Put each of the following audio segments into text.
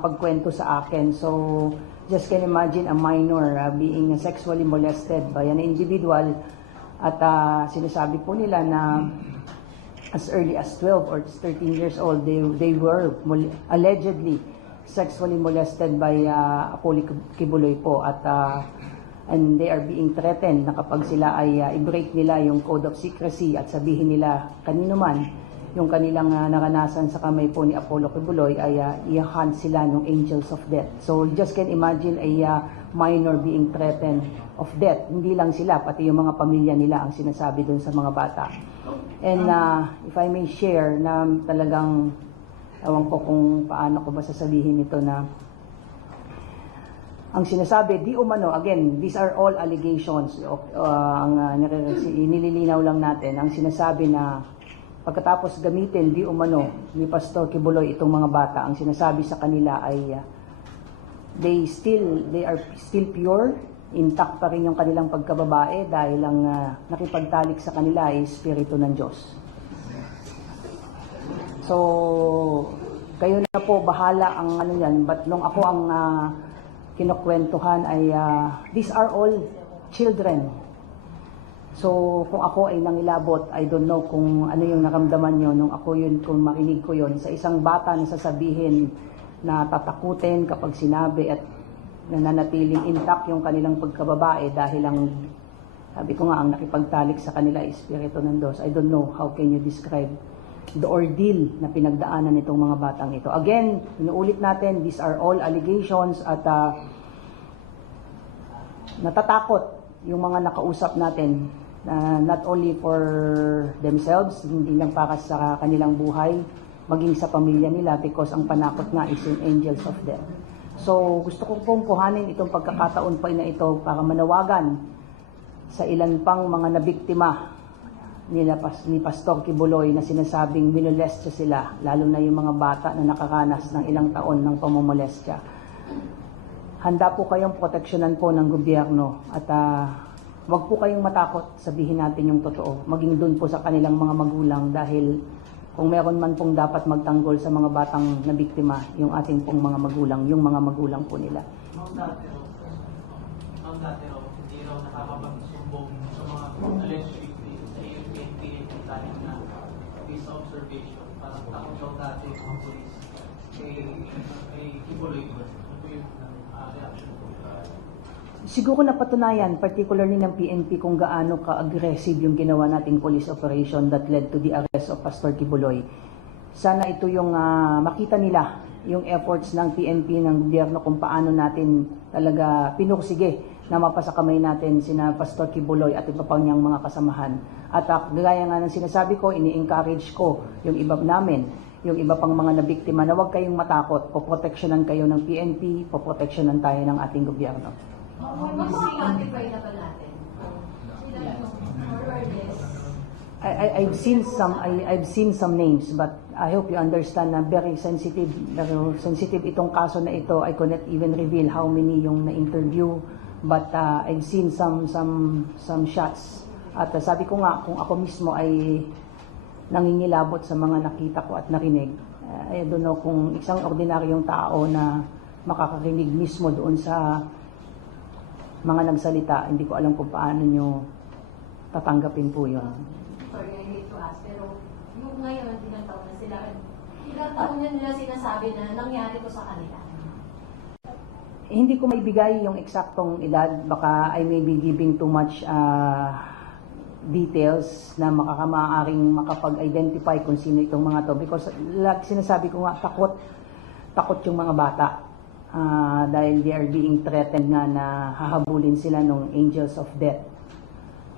pagkwento sa akin. So, just can imagine a minor being sexually molested by an individual at sinasabi po nila na as early as 12 or 13 years old, they were allegedly sexually molested by Apollo Kibuloy po at and they are being threatened na kapag sila ay i-break nila yung code of secrecy at sabihin nila kanino man yung kanilang naranasan sa kamay po ni Apollo Kibuloy ay i-hunt sila ng angels of death. So just can imagine a minor being threatened of death. Hindi lang sila, pati yung mga pamilya nila ang sinasabi dun sa mga bata. And if I may share na talagang ewan ko kung paano ko ba sasabihin ito na ang sinasabi, di umano, again, these are all allegations. Nililinaw lang natin. Ang sinasabi na pagkatapos gamitin, di umano, ni Pastor Kibuloy itong mga bata, ang sinasabi sa kanila ay they are still pure, intact pa rin yung kanilang pagkababae dahil ang nakipagtalik sa kanila ay Espiritu ng Diyos. So, kayo na po bahala ang ano yan, but nung ako ang kinukwentuhan ay these are all children. So kung ako ay nangilabot, I don't know kung ano yung naramdaman nyo nung ako yun, kung marinig ko yun sa isang bata na sasabihin na tatakutin kapag sinabi at nananatiling intact yung kanilang pagkababae dahil ang sabi ko nga ang nakipagtalik sa kanila ay Espiritu ng Diyos. I don't know how can you describe the ordeal na pinagdaanan nitong mga batang ito. Again, inuulit natin, these are all allegations at natatakot yung mga nakausap natin not only for themselves, hindi lang para sa kanilang buhay, maging sa pamilya nila because ang panakot nga is yung angels of death. So gusto ko pong kuhanin itong pagkakataon pa na ito para manawagan sa ilan pang mga nabiktima ni Pastor Kibuloy na sinasabing minolestya sila, lalo na yung mga bata na nakaranas ng ilang taon ng pamomolestya. Handa po kayong proteksyonan po ng gobyerno at wag po kayong matakot, sabihin natin yung totoo, maging dun po sa kanilang mga magulang dahil kung meron man pong dapat magtanggol sa mga batang nabiktima, yung ating pong mga magulang, yung mga magulang po nila. Ang dati raw, hindi raw nakakapagsumbong sa mga alleged victims sa AFP dahil na peace observation. Parang takot daw dati ang police kay Kibuloy. Ano po yung reaction po? Siguro napatunayan, particularly ng PNP, kung gaano ka-aggressive yung ginawa nating police operation that led to the arrest of Pastor Kibuloy. Sana ito yung makita nila, yung efforts ng PNP, ng gobyerno, kung paano natin talaga pinursige na mapasakamay natin sina Pastor Kibuloy at iba pang niyang mga kasamahan. At gaya nga ng sinasabi ko, ini-encourage ko yung iba namin, yung iba pang mga nabiktima na huwag kayong matakot, poproteksyonan kayo ng PNP, poproteksyonan tayo ng ating gobyerno. I've seen some names, but I hope you understand na very sensitive itong kaso na ito. I cannot even reveal how many yung na-interview, but I've seen some shots. At sabi ko nga, kung ako mismo ay nangingilabot sa mga nakita ko at narinig, I don't know kung isang ordinaryong tao na makakarinig mismo doon sa mga nagsalita, hindi ko alam kung paano nyo tatanggapin po yun. Sorry, I hate to ask, pero yung ngayon, ilang taon na sila, ilang taon na nila sinasabi na nangyari ko sa kanila? Hindi ko maibigay yung eksaktong edad, baka I may be giving too much details na maaaring makapag-identify kung sino itong mga to, because sinasabi ko nga, takot yung mga bata. Dahil they are being threatened nga na hahabulin sila ng angels of death.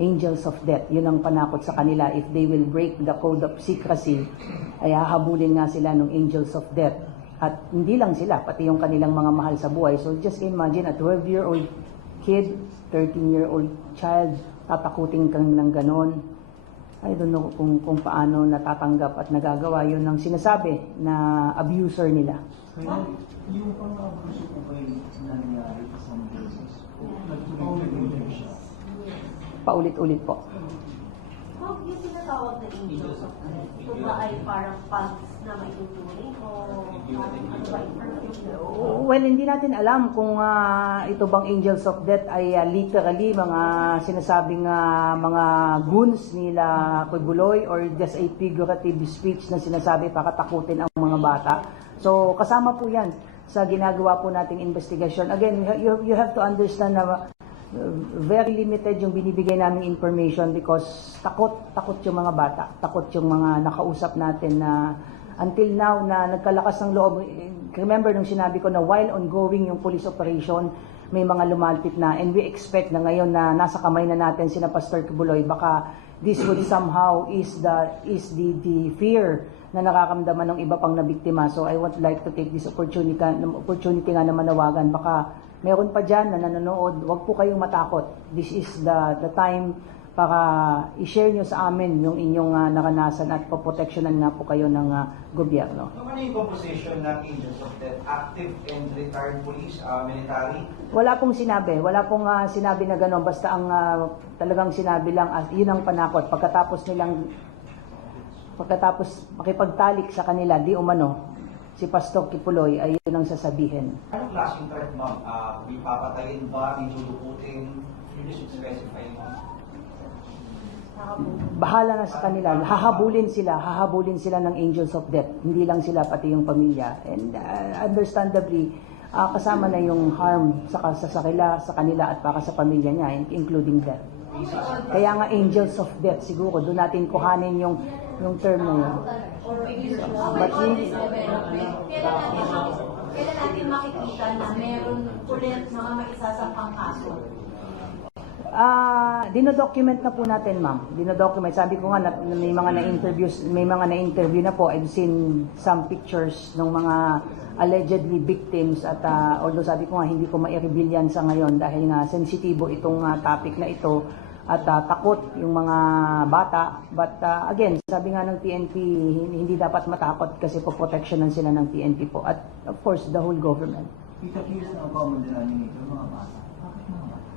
Angels of death, yun ang panakot sa kanila. If they will break the code of secrecy, ay hahabulin nga sila ng angels of death. At hindi lang sila, pati yung kanilang mga mahal sa buhay. So just imagine a 12-year-old kid, 13-year-old child, tatakutin kang ng ganon. I don't know kung paano natatanggap at nagagawa yun ng sinasabi na abuser nila. Yung pang-abuso ko ba yung nangyari sa mga cases? Nagtuloy siya? Paulit-ulit po. Yung tinatawag na angels of death, ito ba ay parang pulse na maituturing o ano ba information? Well, hindi natin alam kung ito bang Angels of Death ay literally mga sinasabing mga goons nila Quiboloy or just a figurative speech na sinasabi para takutin ang mga bata. So, kasama po yan sa ginagawa po nating investigasyon. Again, you have to understand na very limited yung binibigay naming information because takot yung mga bata, takot yung mga nakausap natin na until now na nagkalakas ng loob. Remember nung sinabi ko na while ongoing yung police operation, may mga lumalpit na and we expect na ngayon na nasa kamay na natin sina Pastor Quiboloy, baka this would somehow is the fear na nakakamdaman ng iba pang nabiktima. So I would like to take this opportunity nga na manawagan. Baka meron pa dyan na nanonood, wag po kayong matakot. This is the time para i-share nyo sa amin yung inyong naranasan at poproteksyonan nga po kayo ng gobyerno. Ano yung composition ng Angels of Death? Active and retired police, military? Wala pong sinabi. Wala pong sinabi na gano'n. Basta ang talagang sinabi lang, yun ang panakot. Pagkatapos makipagtalik sa kanila, di umano, si Pastor Quiboloy ay yun ang sasabihin. Anong klaseng threat, ma'am? Ipapatayin ba? Ijulukutin? You just specify, ma'am? Bahala na sa kanila. Hahabulin sila ng Angels of Death. Hindi lang sila, pati yung pamilya. And understandably, kasama na yung harm sa kanila at para sa pamilya niya, including death. Kaya nga Angels of Death, siguro, doon natin kuhanin yung term na yun. But kailan natin makikita na meron ulit mga maisasampang kaso? Dinodocument na po natin, ma'am. Dinodocument. Sabi ko nga, may mga na-interview na po. I've seen some pictures ng mga allegedly victims at although sabi ko nga, hindi ko ma-reveal yan sa ngayon dahil nga sensitibo itong topic na ito at takot yung mga bata. But again, sabi nga ng PNP, hindi dapat matakot kasi po protectionan sila ng PNP po. At of course, the whole government. It appears na ang common denominator, mga bata. Bakit mga bata?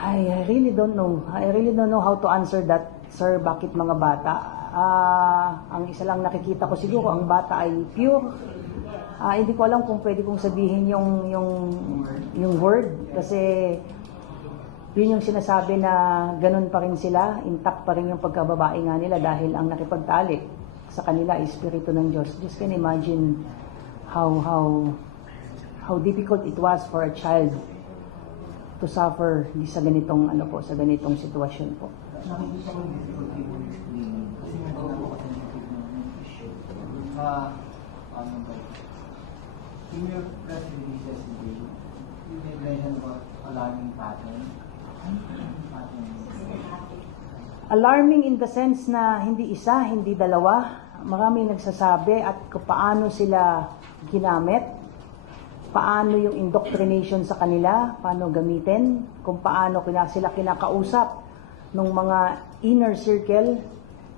I really don't know. I really don't know how to answer that, sir. Bakit mga bata? Ang isa lang nakikita ko siguro, ang bata ay pure. Hindi ko alam kung pwede kong sabihin yung word kasi yun yung sinasabi na ganun pa rin sila, intact pa rin yung pagkababae nga nila dahil ang nakipagtalik sa kanila ay Espiritu ng Diyos. Just can imagine how difficult it was for a child to suffer sa ganitong sa ganitong sitwasyon po. Nakikita ko yung difficulty mo explaining kasi medyo napaka-sensitive ng issue. In your press releases today, you did mention about alarming pattern. Ano yung pattern? Alarming in the sense na hindi isa, hindi dalawa. Maraming nagsasabi at kung paano sila ginamit, paano yung indoctrination sa kanila, paano gamitin, kung paano sila kinakausap ng mga inner circle,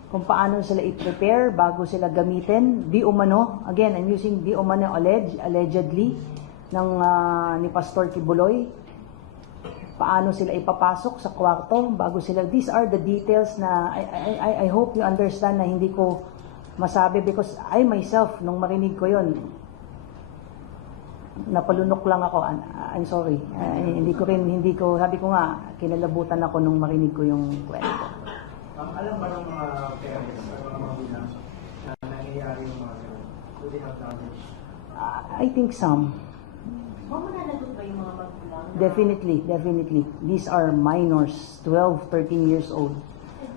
kung paano sila i-prepare bago sila gamitin, di umano, again, I'm using di umano allegedly, ni Pastor Quiboloy, paano sila ipapasok sa kwarto bago sila, these are the details na I hope you understand na hindi ko masabi because I myself, nung marinig ko yon napalunok lang ako. I'm sorry. Hindi ko, sabi ko nga, kinalabutan ako nung marinig ko yung kwento. Alam ba ng mga parents, mga magulang, na nangyayari yung mga ganun? Do they have knowledge? I think some. Mamananagot ba yung mga magulang? Definitely. These are minors, 12, 13 years old.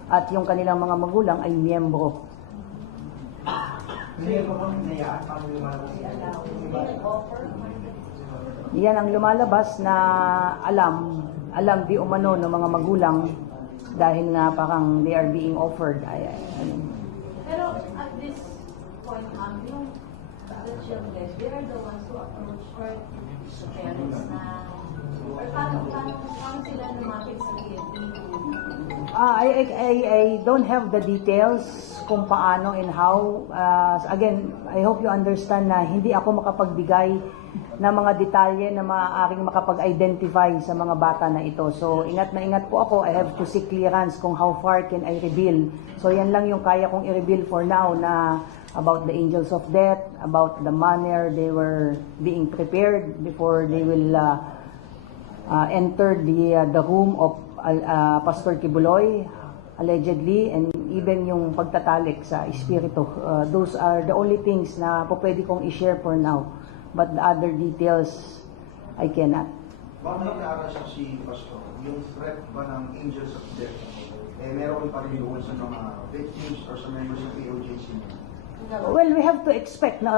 At yung kanilang mga magulang ay miyembro. Hindi mo kung hinayaan, paano lumalabas Yan ang lumalabas na alam di umano ng mga magulang dahil nga parang they are being offered. Pero at this point, yung the children, they are the ones who approach or the parents na or paano sila lumapit sa PNP? I don't have the details kung paano and how. Again, I hope you understand na hindi ako makapagbigay ng mga detalye na maaaring makapag-identify sa mga bata na ito. So, ingat na ingat po ako. I have to seek clearance kung how far can I reveal. So, yan lang yung kaya kong i-reveal for now na about the angels of death, about the manner they were being prepared before they will enter the room of Pastor Kibuloy, allegedly, and even yung pagtatalik sa espiritu. Those are the only things na po pwede kong i-share for now. But the other details, I cannot. Bakit nag-aaral si Pastor? Yung threat ba ng angels of death, meron pa rin doon sa mga victims or sa members ng AOJC? Well, we have to expect na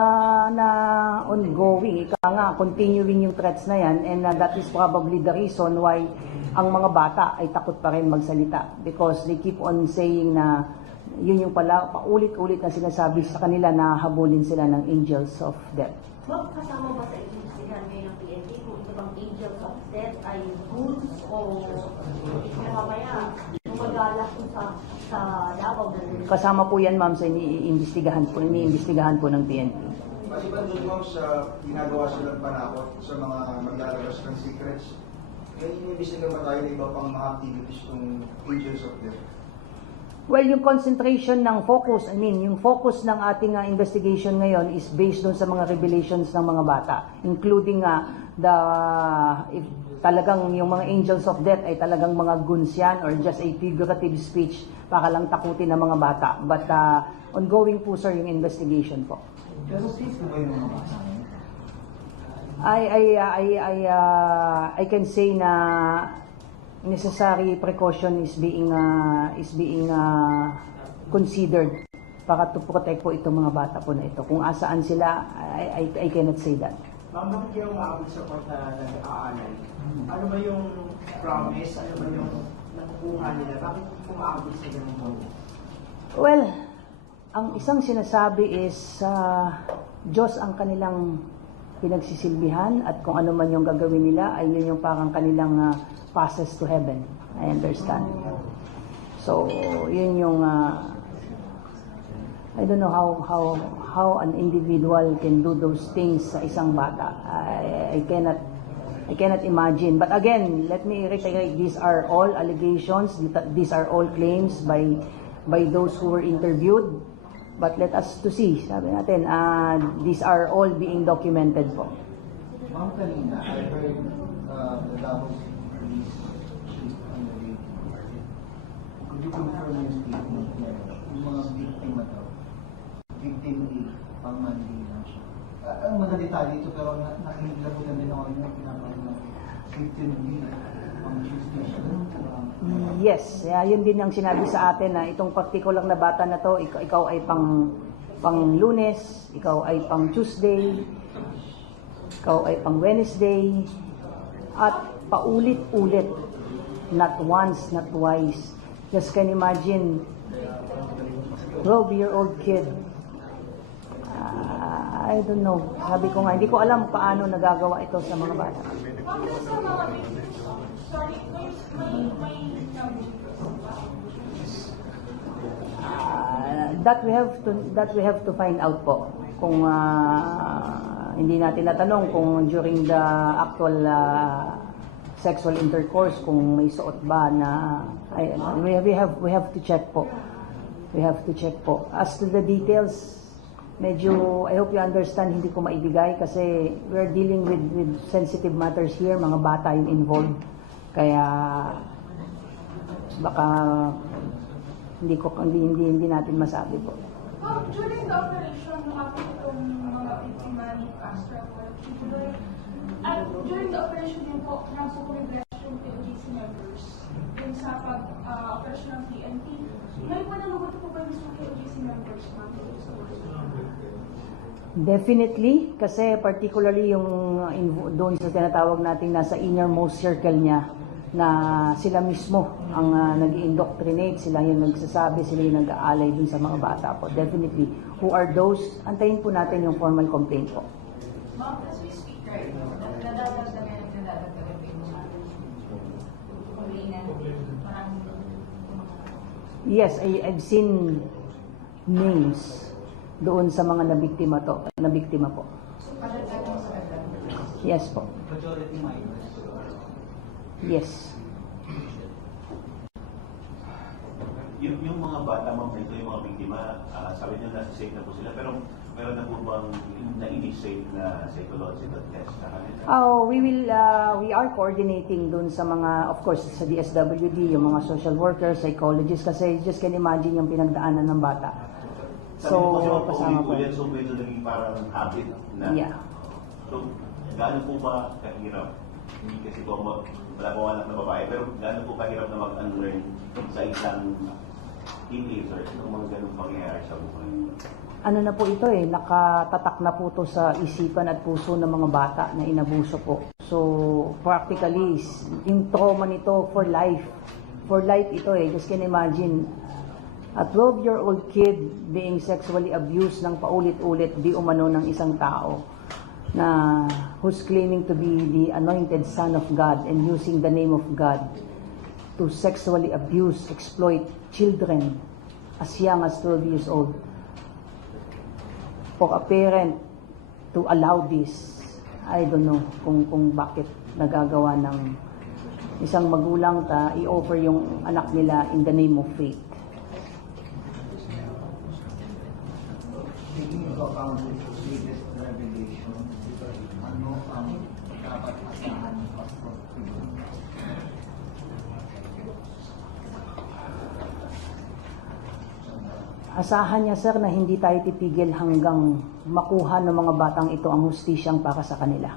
ongoing, ika nga, continuing yung threats na yan, and that is probably the reason why ang mga bata ay takot pa rin magsalita, because they keep on saying na yun yung pala, paulit-ulit na sinasabi sa kanila na habulin sila ng angels of death. Ma'am, kasama ba sa investigahan ngayon ng PNP kung ito bang angels of death ay rules o mamaya gumagala kung sa Davao na Kasama po yan, ma'am, sa iniimbestigahan po ng PNP. Maliban doon, ma'am, sa ginagawa silang panakot sa mga maglalabas ng secrets, may inimbestigan ba tayo na iba pang mga activities ng angels of death? Well, yung concentration ng focus, yung focus ng ating investigation ngayon is based doon sa mga revelations ng mga bata, including if talagang yung mga angels of death ay talagang mga guns yan or just a figurative speech para lang takutin ng mga bata. But ongoing po, sir, yung investigation po. Pero safe na ba yung mga bata? I can say na necessary precaution is being considered para to protect po itong mga bata po na ito. Kung asaan sila, I cannot say that. Ma'am, bakit kayo umaabot sa court na nag-aalay? Ano ba yung promise? Ano ba yung nakukuha nila? Bakit umaabot sa ganun mo? Well, ang isang sinasabi is Diyos ang kanilang pinagsisilbihan at kung ano man yung gagawin nila ay yun yung parang kanilang passes to heaven. I understand. So, yun yung I don't know how an individual can do those things sa isang bata. I cannot imagine. But again, let me reiterate, these are all allegations, these are all claims by those who were interviewed. But let us to see, sabi natin, these are all being documented po. Ma'am, kanina, I heard the Davao Police Chief on the radio. Could you confirm yung statement niya? Yung mga biktima daw. Victim A, pang Mandela siya. Ang madalita dito, pero nakikilabutan din ako yung pinapanood na victim B, pang Tuesday siya. Yes, yun din ang sinabi sa atin na itong particular na bata na to, ikaw ay pang Lunes, ikaw ay pang Tuesday, ikaw ay pang Wednesday, at paulit-ulit, not once, not twice. Just can imagine, 12-year-old kid, I don't know, sabi ko nga, hindi ko alam paano nagagawa ito sa mga bata. That we have to find out po. Kung hindi natin natanong kung during the actual sexual intercourse kung may suot ba na we have to check po. We have to check po. As to the details, medyo I hope you understand hindi ko maibigay kasi we're dealing with sensitive matters here, mga bata yung involved. Kaya baka hindi natin masabi po. During the operation, lumapit itong mga biktima ni Pastor Kibuloy. At during the operation din po, nasa congregation yung POGC members dun sa pag-operation ng PNP. Ngayon po nalagot po ba yung POGC members, ma'am? Definitely, kasi particularly yung doon sa tinatawag nating nasa innermost circle niya, na sila mismo ang nag-indoctrinate, sila yung nagsasabi, sila yung nag-aalay dun sa mga bata po. Definitely. Who are those? Antayin po natin yung formal complaint po. Ma'am, as we speak right now, nadadagdagan po yung mga complainant. Yes, I've seen names doon sa mga nabiktima po. Yes po. Majority minors. Yes. Yung mga bata, ma'am, ito yung mga biktima, sabi niyo nasa safe na po sila, pero meron na po bang na-initiate na psychological test sa kanila? We are coordinating dun sa mga, of course, sa DSWD, yung mga social workers, psychologists, kasi just can imagine yung pinagdaanan ng bata. Sabi niyo So, po, kasama po. ulit, so medyo naging parang habit na. Yeah. So, gaano po ba kahirap? Hindi kasi po wala po anak na babae, pero gaano po kahirap na mag-unlearn sa isang teenager kung mga ganung pangyayari sa buhay? Ano na po ito nakatatak na po to sa isipan at puso ng mga bata na inabuso po. So, practically, yung trauma nito for life. For life ito just can imagine, a 12-year-old kid being sexually abused ng paulit-ulit di umano ng isang tao na who's claiming to be the anointed son of God and using the name of God to sexually abuse, exploit children as young as 12 years old. For a parent to allow this, I don't know kung bakit nagagawa ng isang magulang i-offer yung anak nila in the name of faith. Taking into account the latest revelation, ano ang dapat asahan ng pastor? Asahan niya, sir, na hindi tayo titigil hanggang makuha ng mga batang ito ang hustisyang para sa kanila.